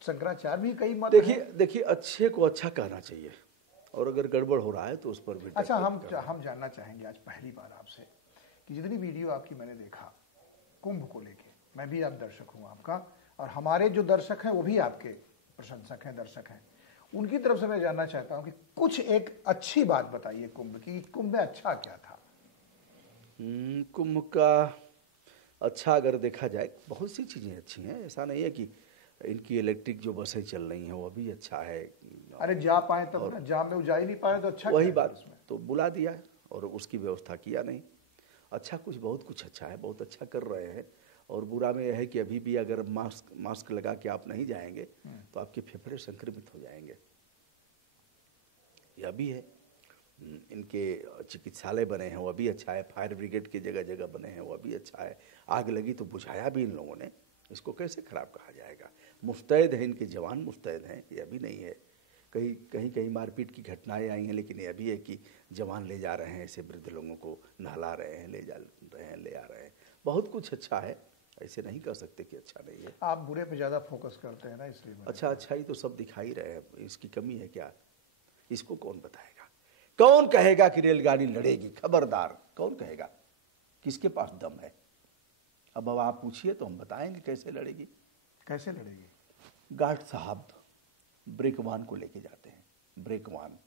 शंकराचार्य भी कई मत देखिए हैं। देखिए, अच्छे को अच्छा कहना चाहिए, और अगर गड़बड़ हो रहा है तो उस पर भी अच्छा, टैकल करना। हम जानना चाहेंगे आज पहली बार आपसे कि जितनी वीडियो आपकी मैंने देखा कुंभ को लेके, मैं भी आप दर्शक हूँ आपका, और हमारे जो दर्शक हैं वो भी आपके प्रशंसक हैं, दर्शक हैं, उनकी तरफ से मैं जानना चाहता हूँ कि कुछ एक अच्छी बात बताइए कुंभ की, कुंभ में अच्छा क्या था? कुंभ का अच्छा अगर देखा जाए, बहुत सी चीज़ें अच्छी हैं। ऐसा नहीं है कि इनकी इलेक्ट्रिक जो बसें चल रही हैं वो भी अच्छा है। अरे जा पाए तब ना, जाम में वो जा ही नहीं पाए तो अच्छा वही क्या है बात, उसमें? तो बुला दिया और उसकी व्यवस्था किया नहीं। अच्छा कुछ, बहुत कुछ अच्छा है, बहुत अच्छा कर रहे हैं। और बुरा में यह है कि अभी भी अगर मास्क लगा के आप नहीं जाएंगे तो आपके फेफड़े संक्रमित हो जाएंगे, यह भी है। इनके चिकित्सालय बने हैं वह भी अच्छा है, फायर ब्रिगेड की जगह जगह बने हैं वह भी अच्छा है। आग लगी तो बुझाया भी इन लोगों ने, इसको कैसे खराब कहा जाएगा। मुस्तैद हैं इनके जवान, मुस्तैद हैं, यह भी नहीं है। कहीं कहीं कहीं मारपीट की घटनाएं आई हैं, लेकिन यह भी है कि जवान ले जा रहे हैं, ऐसे वृद्ध लोगों को नहला रहे हैं, ले जा रहे हैं, ले आ रहे हैं। बहुत कुछ अच्छा है, ऐसे नहीं कह सकते कि अच्छा नहीं है। आप बुरे पे ज्यादा फोकस करते हैं ना, इसलिए अच्छा अच्छाई तो सब दिखाई रहे हैं, इसकी कमी है क्या? इसको कौन बताएगा? कौन कहेगा कि रेलगाड़ी लड़ेगी? खबरदार, कौन कहेगा? किसके पास दम है? अब आप पूछिए तो हम बताएंगे कैसे लड़ेगी। कैसे लड़ेगी? गार्ड साहब ब्रेकवान को लेके जाते हैं, ब्रेकवान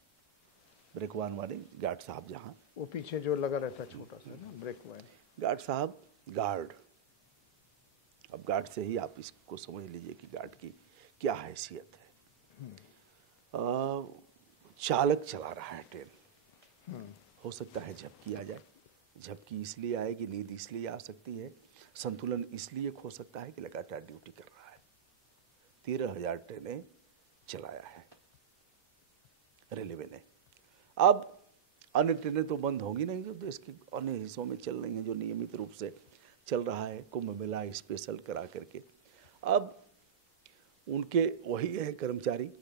वाले गार्ड साहब, जहाँ वो पीछे जो लगा रहता है छोटा सा ना ब्रेक वायर, गार्ड साहब, गार्ड, अब गार्ड से ही आप इसको समझ लीजिए कि गार्ड की क्या हैसियत है। चालक चला रहा है ट्रेन, हो सकता है झपकी आ जाए। झपकी इसलिए आएगी, नींद इसलिए आ सकती है, संतुलन इसलिए खो सकता है कि लगातार ड्यूटी कर रहा है। 13,000 ट्रेनें चलाया है रेलवे ने। अब अन्य ट्रेनें तो बंद होगी नहीं जो देश के अन्य हिस्सों में चल रही हैं, जो नियमित रूप से चल रहा है कुंभ मेला स्पेशल करा करके। अब उनके वही है कर्मचारी,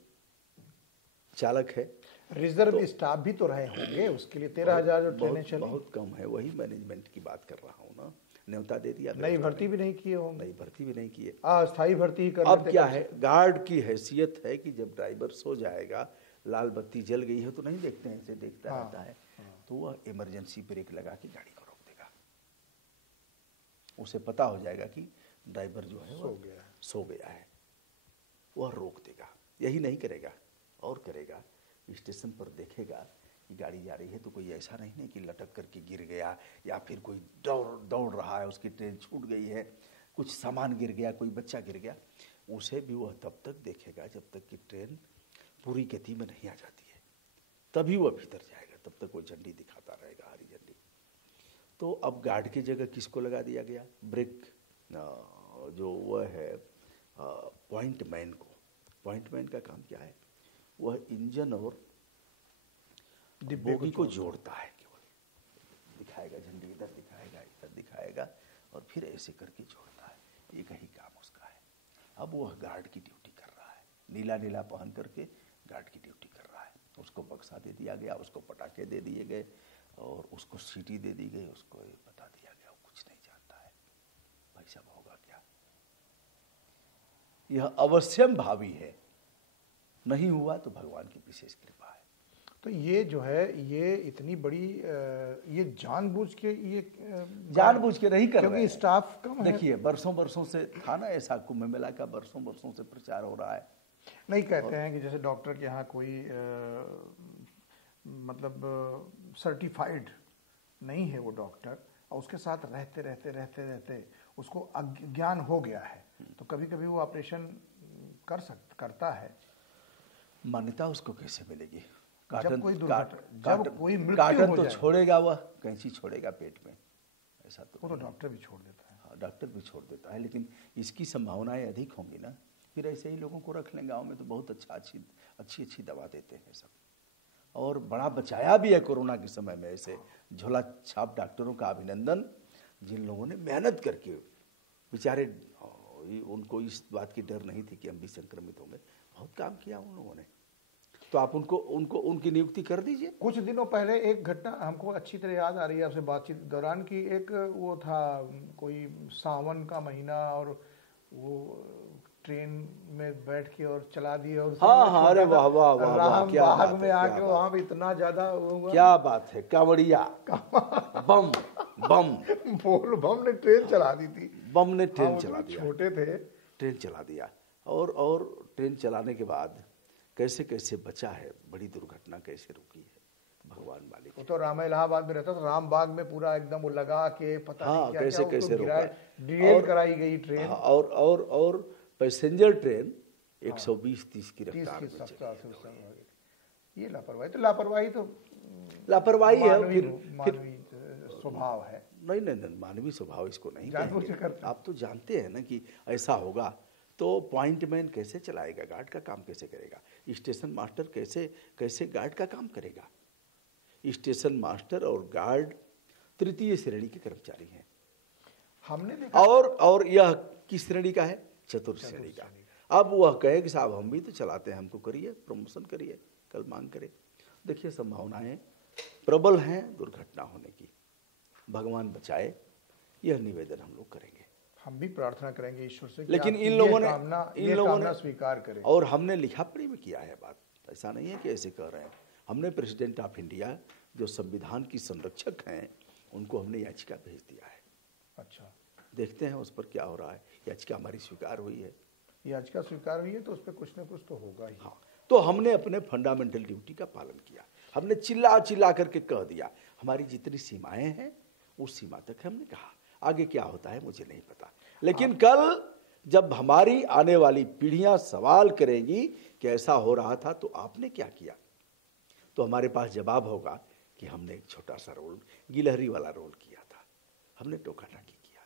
चालक है, रिजर्व स्टाफ भी तो रहे होंगे उसके लिए। 13,000 जो ट्रेनें चली, बहुत कम है। वही मैनेजमेंट की बात कर रहा हूँ ना, न्योता दे दिया, नई भर्ती भी नहीं किए होंगे, नई भर्ती भी नहीं किए, अस्थायी भर्ती ही कर अब लेते। क्या है, गार्ड की हैसियत है कि जब ड्राइवर सो जाएगा, लाल बत्ती जल गई है तो नहीं देखते हैं, इसे देखता रहता है, तो वह इमरजेंसी ब्रेक लगा के गाड़ी को रोक देगा। उसे पता हो जाएगा कि ड्राइवर जो है सो गया है, वह रोक देगा। यही नहीं करेगा और करेगा, स्टेशन पर देखेगा कि गाड़ी जा रही है तो कोई ऐसा नहीं कि लटक करके गिर गया, या फिर कोई दौड़ रहा है, उसकी ट्रेन छूट गई है, कुछ सामान गिर गया, कोई बच्चा गिर गया, उसे भी वह तब तक देखेगा जब तक कि ट्रेन पूरी गति में नहीं आ जाती है, तभी वह भीतर जाएगा। तब तक वो झंडी दिखाता रहेगा, हरी झंडी। तो अब गार्ड की जगह किसको लगा दिया गया? ब्रेक जो वह है पॉइंट मैन को। पॉइंट मैन का काम क्या है? वह इंजन और बोगी को जोड़ता है, केवल दिखाएगा झंडी, इधर दिखाएगा, इधर दिखाएगा, और फिर ऐसे करके जोड़ता है। एक ही काम उसका है। अब वह गार्ड की ड्यूटी कर रहा है, नीला नीला पहन करके गार्ड की ड्यूटी कर रहा है। उसको बक्सा दे दिया गया, उसको पटाखे दे दिए गए, और उसको सीटी दे दी गई, उसको ये बता दिया गया, वो कुछ नहीं जानता है भाई साहब होगा क्या। यह अवश्यम भावी है, नहीं हुआ तो भगवान की विशेष कृपा है। तो ये जो है, ये इतनी बड़ी ये जानबूझ के नहीं कर रहे क्योंकि हैं। स्टाफ कम है। देखिए बरसों से था ना ऐसा, कुंभ मेला का बरसों से प्रचार हो रहा है। नहीं कहते हैं कि जैसे डॉक्टर के यहाँ कोई मतलब सर्टिफाइड नहीं है वो डॉक्टर, और उसके साथ रहते उसको अज्ञान हो गया है, तो कभी कभी वो ऑपरेशन करता है। मान्यता उसको कैसे मिलेगी? जब कोई मृत्यु काटन हो तो जाए, छोड़ेगा, वह कैंची छोड़ेगा पेट में, ऐसा तो वो तो डॉक्टर भी छोड़ देता है। हाँ, डॉक्टर भी छोड़ देता है, लेकिन इसकी संभावनाएं अधिक होंगी ना। फिर ऐसे ही लोगों को रख लें गाँव में, तो बहुत अच्छी दवा देते हैं सब, और बड़ा बचाया भी है कोरोना के समय में। ऐसे झोला छाप डॉक्टरों का अभिनंदन, जिन लोगों ने मेहनत करके, बेचारे उनको इस बात की डर नहीं थी कि हम भी संक्रमित होंगे, बहुत काम किया उन लोगों ने। तो आप उनको उनको उनकी नियुक्ति कर दीजिए। कुछ दिनों पहले एक घटना हमको अच्छी तरह याद आ रही है आपसे बातचीत के दौरान की, एक वो था कोई सावन का महीना और वो ट्रेन में बैठ के और चला दिए और हाँ, अरे वाह वाह वाह, क्या बात राहबाग में आके वहां पे इतना ज्यादा वो हुआ। क्या बात है, कांवड़िया बम बम बोल बम ने ट्रेन चला दी थी। बम ने ट्रेन हाँ, चला दिया, छोटे थे, ट्रेन चला दिया। और ट्रेन चलाने के बाद कैसे कैसे बचा है, बड़ी दुर्घटना कैसे रुकी है, भगवान मालिक। वो तो रामा इलाहाबाद में रहता था, रामबाग में पूरा एकदम वो लगा के पता हाँ, नहीं क्या कैसे क्या कैसे रोका, डिटेल कराई गई ट्रेन। हाँ, और पैसेंजर ट्रेन 120-30 की रफ्तार में चली। ये लापरवाही तो लापरवाही है, मानवीय स्वभाव है। नहीं, मानवीय स्वभाव इसको नहीं जानबूझ के कहेंगे। करते। आप तो जानते हैं ना कि ऐसा होगा तो पॉइंट मैन कैसे चलाएगा, गार्ड का काम कैसे करेगा, स्टेशन मास्टर कैसे गार्ड का काम करेगा। स्टेशन मास्टर और गार्ड तृतीय श्रेणी के कर्मचारी हैं। हमने देखा और यह किस श्रेणी का है, चतुर्थ श्रेणी का। अब वह कहे कि साहब हम भी तो चलाते हैं, हमको करिए, प्रमोशन करिए, कल मांग करें। देखिए संभावनाएं प्रबल हैं दुर्घटना होने की, भगवान बचाए, यह निवेदन हम लोग करेंगे। हम भी प्रार्थना करेंगे ईश्वर से कि लेकिन आपकी इन लोगों ये ने कामना स्वीकार करें। और हमने लिखा पढ़ी में किया है बात, ऐसा नहीं है कि ऐसे कह रहे हैं। हमने प्रेसिडेंट ऑफ इंडिया जो संविधान की संरक्षक हैं उनको हमने याचिका भेज दिया है। अच्छा, देखते हैं उस पर क्या हो रहा है। याचिका हमारी स्वीकार हुई है, याचिका स्वीकार हुई है तो उस पर कुछ ना कुछ तो होगा ही। हाँ, तो हमने अपने फंडामेंटल ड्यूटी का पालन किया। हमने चिल्ला करके कह दिया, हमारी जितनी सीमाएं हैं उस सीमा तक हमने कहा, आगे क्या होता है मुझे नहीं पता। लेकिन कल जब हमारी आने वाली पीढ़ियां सवाल करेंगी कि ऐसा हो रहा था तो आपने क्या किया, तो हमारे पास जवाब होगा कि हमने एक छोटा सा रोल, गिलहरी वाला रोल किया था, हमने टोका टाकी किया।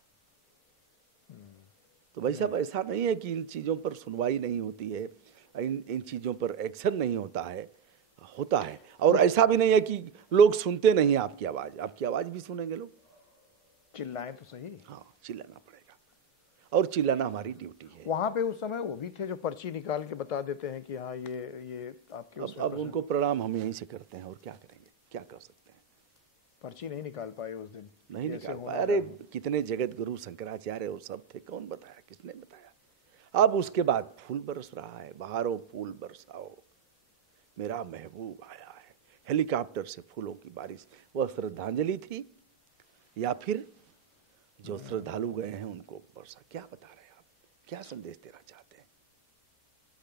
तो भाई साहब ऐसा नहीं है कि इन चीज़ों पर सुनवाई नहीं होती है, इन चीज़ों पर एक्शन नहीं होता है, होता है। और ऐसा भी नहीं है कि लोग सुनते नहीं हैं आपकी आवाज़ भी सुनेंगे लोग। चिल्लाएं तो सही। हाँ, चिल्लाना पड़ेगा और चिल्लाना हमारी ड्यूटी है। वहाँ पे उस समय वो भी थे जो पर्ची निकाल के बता देते हैं कि हाँ ये आपके अब उनको प्रणाम हम यहीं से करते हैं और क्या करेंगे, क्या कर सकते हैं। पर्ची नहीं निकाल पाए उस दिन, नहीं निकाल पाए। अरे कितने जगत गुरु शंकराचार्य और सब थे, कौन बताया, किसने बताया। अब उसके बाद फूल बरस रहा है, बहारो फूल बरसाओ, मेरा महबूब आया है। हेलीकॉप्टर से फूलों की बारिश, वह श्रद्धांजलि थी या फिर जो श्रद्धालु गए हैं उनको बरसा। क्या बता रहे हैं आप, क्या संदेश देना चाहते हैं।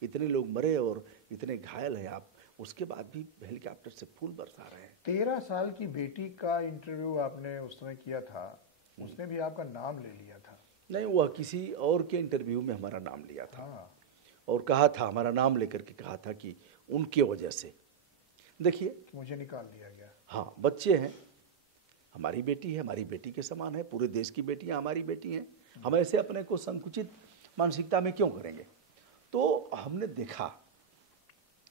इतने लोग मरे और इतने घायल हैं आप, उसके बाद भी हेलीकॉप्टर से फूल बरसा रहे हैं। 13 साल की बेटी का इंटरव्यू आपने उस समय किया था, उसने भी आपका नाम ले लिया था। नहीं, वह किसी और के इंटरव्यू में हमारा नाम लिया था। हाँ। और कहा था, हमारा नाम लेकर के कहा था कि उनकी वजह से देखिए मुझे निकाल दिया गया। हाँ, बच्चे हैं, हमारी बेटी है, हमारी बेटी के समान है, पूरे देश की बेटियां हमारी बेटी हैं। हम ऐसे अपने को संकुचित मानसिकता में क्यों करेंगे। तो हमने देखा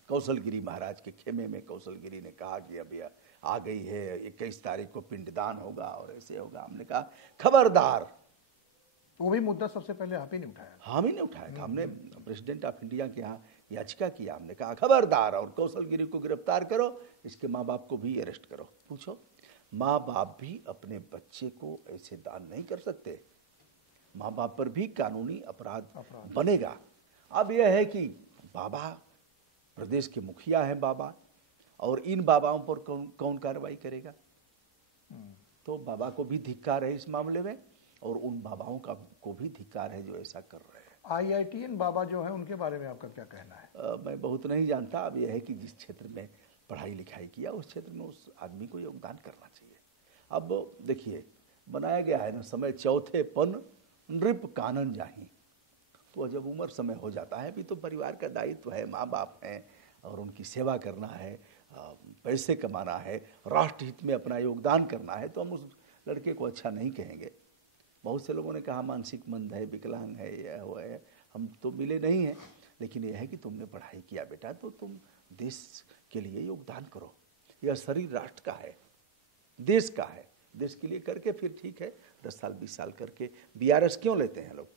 कौशलगिरी महाराज के खेमे में कौशलगिरी ने कहा कि अब यह आ गई है, 21 तारीख को पिंडदान होगा और ऐसे होगा। हमने कहा खबरदार। वो भी मुद्दा सबसे पहले आप ही ने उठाया। हम ही ने उठाया था, हमने प्रेसिडेंट ऑफ इंडिया के यहाँ याचिका किया। हमने कहा खबरदार, और कौशलगिरी को गिरफ्तार करो, इसके माँ बाप को भी अरेस्ट करो। पूछो, माँ बाप भी अपने बच्चे को ऐसे दान नहीं कर सकते, माँ बाप पर भी कानूनी अपराध बनेगा। अब यह है कि बाबा प्रदेश के मुखिया हैं बाबा, और इन बाबाओं पर कौन कार्रवाई करेगा। तो बाबा को भी धिक्कार है इस मामले में, और उन बाबाओं को भी धिक्कार है जो ऐसा कर रहे हैं। IITN बाबा जो है उनके बारे में आपका क्या कहना है। मैं बहुत नहीं जानता। अब यह है कि जिस क्षेत्र में पढ़ाई लिखाई किया उस क्षेत्र में उस आदमी को योगदान करना चाहिए। अब देखिए, बनाया गया है ना समय चौथे पन नृप कानन जाही। तो जब उम्र समय हो जाता है, अभी तो परिवार का दायित्व है, माँ बाप हैं और उनकी सेवा करना है, पैसे कमाना है, राष्ट्रहित में अपना योगदान करना है, तो हम उस लड़के को अच्छा नहीं कहेंगे। बहुत से लोगों ने कहा मानसिक मंद है, विकलांग है, यह हुआ है। हम तो मिले नहीं हैं, लेकिन यह है कि तुमने पढ़ाई किया बेटा, तो तुम देश के लिए योगदान करो। यह शरीर राष्ट्र का है, देश का है, देश के लिए करके फिर ठीक है। 10 साल 20 साल करके BRS क्यों लेते हैं लोग।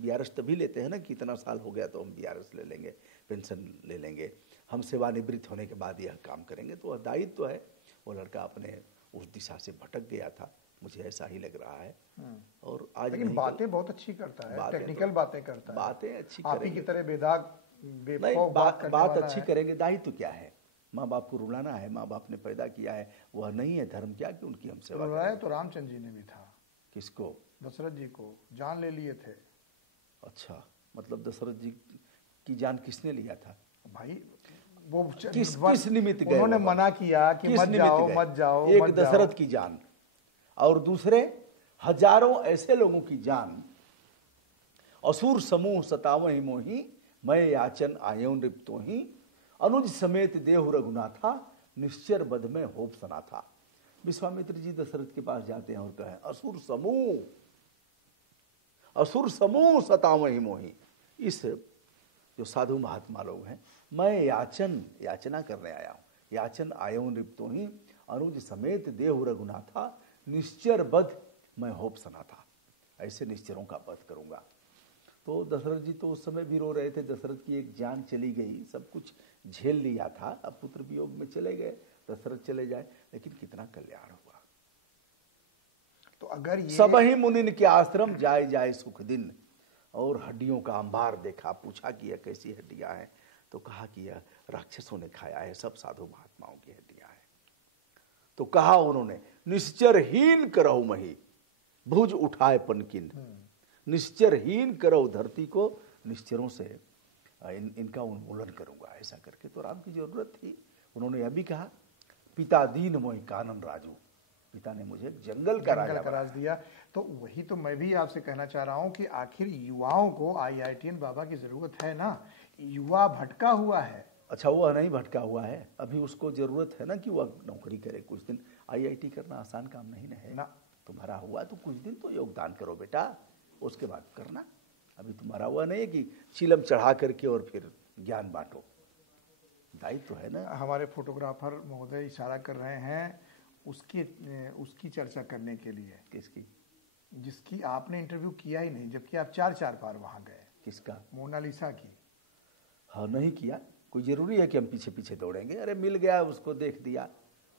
बीआरएस तभी लेते हैं ना कि इतना साल हो गया तो हम बीआरएस ले लेंगे, पेंशन ले लेंगे, हम सेवानिवृत्त होने के बाद यह काम करेंगे। तो दायित्व है। वो लड़का अपने उस दिशा से भटक गया था, मुझे ऐसा ही लग रहा है। और आज लेकिन बातें बहुत अच्छी करता है, टेक्निकल बातें करता है, बातें अच्छी आप ही की तरह बेदाग नहीं, बात अच्छी करेंगे। दायित्व क्या है? माँ बाप को रुलाना है, माँ बाप ने पैदा किया है, वह नहीं है धर्म क्या कि उनकी हम सेवा रुलाया तो रामचंद्र जी ने भी था। किसको? दशरथ जी को जान ले लिए थे। अच्छा, मतलब दशरथ जी की जान किसने लिया था भाई? वो किस निमित्त गए? उन्होंने मना किया कि मत जाओ मत जाओ। एक दशरथ की जान और दूसरे हजारों ऐसे लोगों की जान। असुर समूह सतावहि मोहि, मैं याचन आयो नृप्तो ही, अनुज समेत देहु रघुनाथा, निश्चर बध में होप सना था। विश्वामित्र जी दशरथ के पास जाते हैं और कहें असुर समूह सतावहि मोहि। इस जो साधु महात्मा लोग हैं, मैं याचना करने आया हूं, याचन आयो नृप्तो ही, अनुज समेत देहु रघुनाथा, निश्चर बध मैं होप सना था। ऐसे निश्चरों का वध करूंगा। तो दशरथ जी तो उस समय भी रो रहे थे, दशरथ की एक जान चली गई, सब कुछ झेल लिया था, अब पुत्र वियोग में चले गए, दशरथ चले जाए, लेकिन कितना कल्याण हुआ। तो अगर ये सब ही मुनिन के आश्रम जाए जाए सुख दिन, और हड्डियों का अंबार देखा, पूछा कि यह कैसी हड्डियां हैं, तो कहा कि यह राक्षसों ने खाया है, सब साधु महात्माओं की हड्डियां हैं। तो कहा उन्होंने, निश्चरहीन करहु मही, भुज उठाए पनकिन, निश्चरहीन करहु धरती को, निश्चरों से इनका उन्मूलन करूंगा। ऐसा करके तो राम की जरूरत थी। उन्होंने अभी कहा, पिता दीन मोहि कानन राजू, पिता ने मुझे जंगल का राज दिया। तो वही तो मैं भी आपसे कहना चाह रहा हूं कि आखिर युवाओं को IITN बाबा की जरूरत है ना। युवा भटका हुआ है। अच्छा, वह नहीं भटका हुआ है, अभी उसको जरूरत है ना कि वह नौकरी करे कुछ दिन। IIT करना आसान काम नहीं है ना। तुम्हारा हुआ तो कुछ दिन तो योगदान करो बेटा, उसके बाद करना। अभी तुम्हारा हुआ नहीं है कि चिलम चढ़ा करके और फिर ज्ञान बांटो। दायित्व तो है ना। हमारे फोटोग्राफर महोदय इशारा कर रहे हैं उसकी चर्चा करने के लिए। किसकी? जिसकी आपने इंटरव्यू किया ही नहीं, जबकि आप 4 बार वहां गए। किसका? मोनालिसा की। हाँ, नहीं किया। कोई जरूरी है कि हम पीछे पीछे दौड़ेंगे? अरे मिल गया, उसको देख दिया,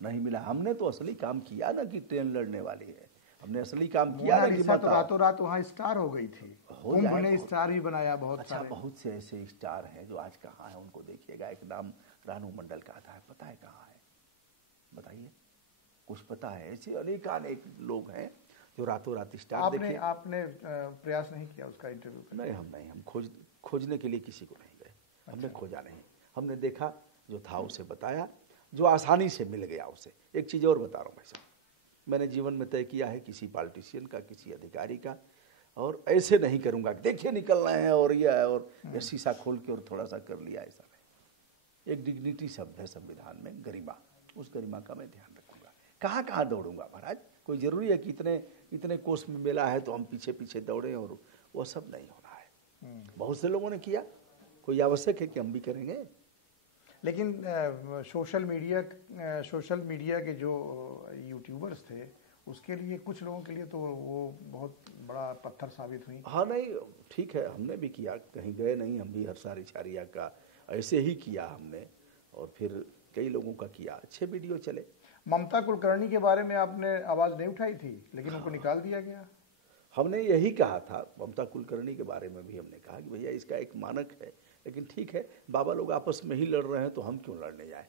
नहीं मिला। हमने तो असली काम किया ना कि ट्रेन लड़ने वाली है, हमने असली काम किया ना कि तो रातों रात वहाँ स्टार हो गई थी। कुंभ ने स्टार भी बनाया बहुत। अच्छा, बहुत से ऐसे स्टार हैं जो आज कहाँ हैं, उनको देखिएगा। एक नाम रानू मंडल का आता है, पता है कहाँ है? बताइए, कुछ पता है? ऐसे अनेक लोग हैं जो रातों रात स्टार। आपने प्रयास नहीं किया उसका इंटरव्यू? नहीं, हम खोजने के लिए किसी को नहीं गए। हमने खोजा नहीं, हमने देखा, जो था उसे बताया, जो आसानी से मिल गया उसे। एक चीज़ और बता रहा हूँ भाई साहब, मैंने जीवन में तय किया है किसी पॉलिटिशियन का, किसी अधिकारी का, और ऐसे नहीं करूँगा कि देखिए निकल रहे हैं और यह है और ये शीशा खोल के और थोड़ा सा कर लिया, ऐसा नहीं। एक डिग्निटी शब्द है संविधान में, गरिमा, उस गरिमा का मैं ध्यान रखूँगा। कहाँ कहाँ दौड़ूंगा महाराज? कोई ज़रूरी है कि इतने कोस में मेला है तो हम पीछे पीछे दौड़ें? और वो सब नहीं होना है। बहुत से लोगों ने किया, कोई आवश्यक है कि हम भी करेंगे? लेकिन सोशल मीडिया के जो यूट्यूबर्स थे, उसके लिए, कुछ लोगों के लिए तो वो बहुत बड़ा पत्थर साबित हुई। हाँ, नहीं ठीक है, हमने भी किया, कहीं गए नहीं, हम भी हरसारी छारिया का ऐसे ही किया हमने, और फिर कई लोगों का किया, अच्छे वीडियो चले। ममता कुलकर्णी के बारे में आपने आवाज़ नहीं उठाई थी, लेकिन उनको निकाल दिया गया। हमने यही कहा था, ममता कुलकर्णी के बारे में भी हमने कहा कि भैया इसका एक मानक है, लेकिन ठीक है, बाबा लोग आपस में ही लड़ रहे हैं तो हम क्यों लड़ने जाए?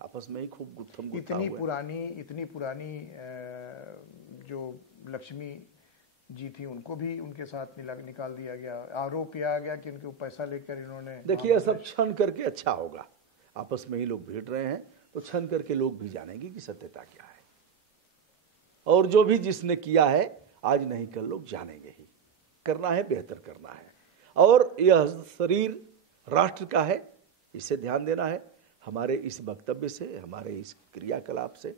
आपस में ही खूब गुत्थम गुत्था हुआ। इतनी पुरानी जो लक्ष्मी जी थी, उनको भी उनके साथ निकाल दिया गया। आरोप किया गया कि उनको पैसा लेकर इन्होंने। देखिए, सब छन करके अच्छा होगा। आपस में ही लोग भिड़ रहे हैं तो छन करके लोग भी जानेंगे कि सत्यता क्या है, और जो भी जिसने किया है आज नहीं कल लोग जानेंगे ही। करना है, बेहतर करना है, और यह शरीर राष्ट्र का है, इसे ध्यान देना है। हमारे इस वक्तव्य से, हमारे इस क्रियाकलाप से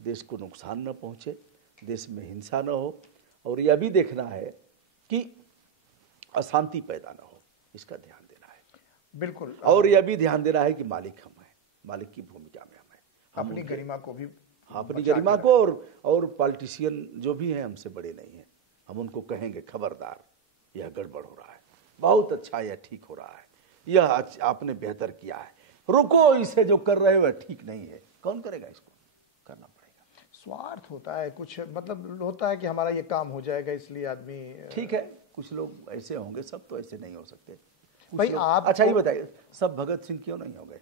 देश को नुकसान न पहुंचे, देश में हिंसा न हो, और यह भी देखना है कि अशांति पैदा न हो, इसका ध्यान देना है। बिल्कुल। और यह भी ध्यान देना है कि मालिक हम हैं, मालिक की भूमिका में हम हैं। अपनी गरिमा को भी, अपनी गरिमा को, और पॉलिटिशियन जो भी हैं हमसे बड़े नहीं हैं, हम उनको कहेंगे खबरदार, यह गड़बड़ हो रहा है, बहुत अच्छा, यह ठीक हो रहा है, यह आपने बेहतर किया है, रुको, इसे जो कर रहे हो वह ठीक नहीं है। कौन करेगा इसको? करना पड़ेगा। स्वार्थ होता है कुछ, मतलब होता है कि हमारा ये काम हो जाएगा इसलिए आदमी। ठीक है, कुछ लोग ऐसे होंगे, सब तो ऐसे नहीं हो सकते भाई। आप अच्छा ये बताइए, सब भगत सिंह क्यों नहीं हो गए?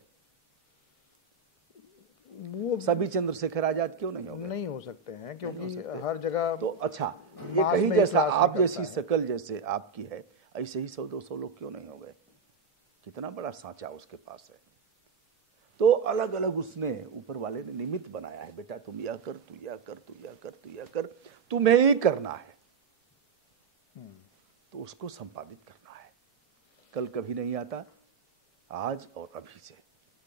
वो सभी चंद्रशेखर आजाद क्यों नहीं हो गए? नहीं हो सकते हैं, क्योंकि हर जगह तो अच्छा, ये मास कहीं में जैसा इखलास आप नहीं जैसी करता है। शकल जैसे आपकी है, ऐसे ही 100-200 लोग क्यों नहीं हो गए? कितना बड़ा सांचा उसके पास है। तो अलग अलग उसने, ऊपर वाले ने निमित्त बनाया है, बेटा तुम यह कर, तू यह कर, तू यह कर, तू यह कर, तुम्हें ही करना है, तो उसको संपादित करना है। कल कभी नहीं आता, आज और अभी से।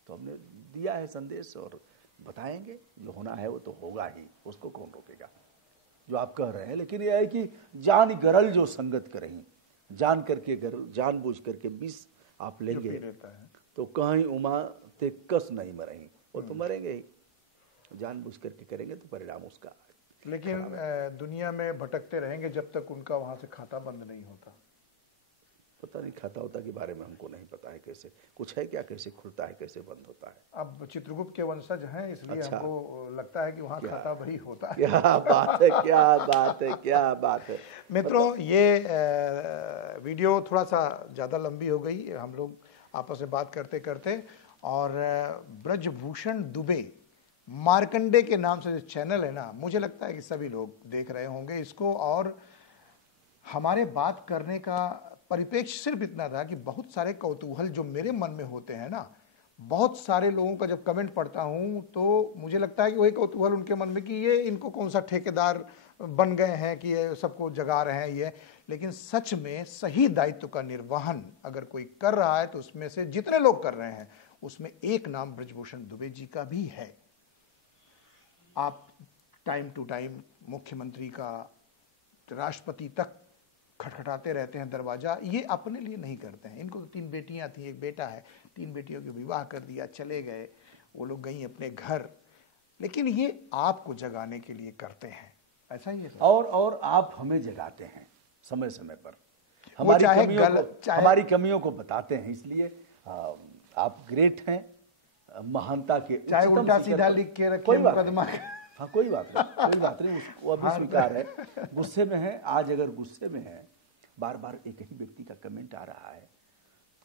तो हमने दिया है संदेश और बताएंगे, जो होना है वो तो होगा ही, उसको कौन रोकेगा, जो आप कह रहे हैं। लेकिन यह है कि जान गरल जो संगत करें, जान करके गरल, जानबूझ करके विष आप लेंगे तो कहीं उमा ते कस नहीं मरेंगे, वो तो मरेंगे ही। जानबूझ करके करेंगे तो परिणाम उसका। लेकिन दुनिया में भटकते रहेंगे जब तक उनका वहां से खाता बंद नहीं होता। पता नहीं खाता होता के बारे में हमको नहीं पता है, कैसे कुछ है क्या, कैसे खुलता है, कैसे बंद होता है। अब चित्रगुप्त के वंशज हैं, इसलिए अच्छा। हमको लगता है कि वहाँ खाता वही होता है। क्या बात है, क्या बात है, क्या बात है। मित्रों, ये वीडियो थोड़ा सा ज़्यादा लंबी हो गई, हम लोग आपस में बात करते करते। और ब्रजभूषण दुबे मार्कंडे के नाम से जो चैनल है ना, मुझे लगता है कि सभी लोग देख रहे होंगे इसको। और हमारे बात करने का परिप्रेक्ष्य सिर्फ इतना था कि बहुत सारे कौतूहल जो मेरे मन में होते हैं ना, बहुत सारे लोगों का जब कमेंट पढ़ता हूं तो मुझे लगता है कि वही कौतूहल उनके मन में कि ये इनको कौन सा ठेकेदार बन गए हैं कि ये सबको जगा रहे हैं ये। लेकिन सच में सही दायित्व का निर्वहन अगर कोई कर रहा है तो उसमें से जितने लोग कर रहे हैं उसमें एक नाम ब्रजभूषण दुबे जी का भी है। आप टाइम टू टाइम मुख्यमंत्री का, राष्ट्रपति तक खटखटाते रहते हैं दरवाजा। ये अपने लिए नहीं करते हैं, इनको तो 3 बेटियां थी, 1 बेटा है, 3 बेटियों के विवाह कर दिया, चले गए, वो लोग गई अपने घर। लेकिन ये आपको जगाने के लिए करते हैं, ऐसा ही है। और आप हमें जगाते हैं समय समय पर, हमारी कमियों को बताते हैं, इसलिए आप ग्रेट हैं। महानता के चाहे उल्टा सीधा लिख के रखे मुकदमा। हाँ, कोई बात नहीं, उसको अभी स्वीकार है। गुस्से में है, आज अगर गुस्से में है, बार बार एक ही व्यक्ति का कमेंट आ रहा है,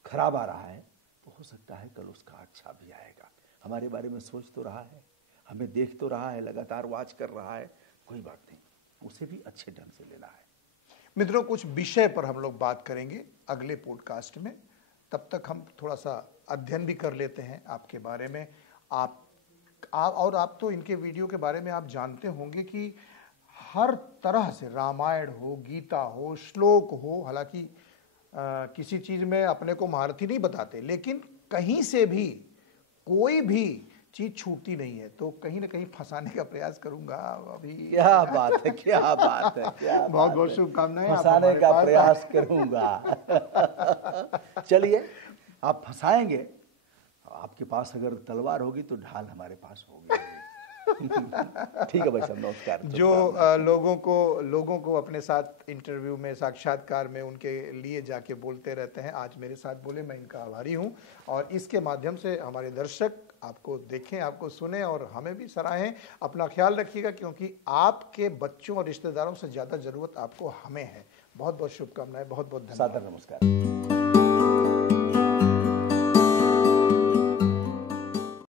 खराब आ रहा है, तो हो सकता है कल उसका अच्छा भी आएगा। हमारे बारे में सोच तो रहा है, हमें देख तो रहा है, लगातार वॉच कर रहा है, कोई बात नहीं, उसे भी अच्छे ढंग से लेना है। मित्रों, कुछ विषय पर हम लोग बात करेंगे अगले पॉडकास्ट में। तब तक हम थोड़ा सा अध्ययन भी कर लेते हैं आपके बारे में। आप तो इनके वीडियो के बारे में आप जानते होंगे कि हर तरह से, रामायण हो, गीता हो, श्लोक हो, हालांकि किसी चीज़ में अपने को महारथी नहीं बताते, लेकिन कहीं से भी कोई भी चीज़ छूटती नहीं है, तो कहीं ना कहीं फंसाने का प्रयास करूंगा अभी। क्या बात है, क्या बात है, क्या बहुत बहुत शुभकामनाएं। फंसाने का प्रयास करूंगा। चलिए, आप फंसाएंगे, आपके पास अगर तलवार होगी तो ढाल हमारे पास होगी। ठीक है भाई साहब, नमस्कार। जो लोगों को अपने साथ इंटरव्यू में, साक्षात्कार में उनके लिए जाके बोलते रहते हैं, आज मेरे साथ बोले, मैं इनका आभारी हूं। और इसके माध्यम से हमारे दर्शक आपको देखें, आपको सुने और हमें भी सराहें। अपना ख्याल रखिएगा, क्योंकि आपके बच्चों और रिश्तेदारों से ज़्यादा ज़रूरत आपको हमें है। बहुत बहुत शुभकामनाएं, बहुत बहुत धन्यवाद। नमस्कार।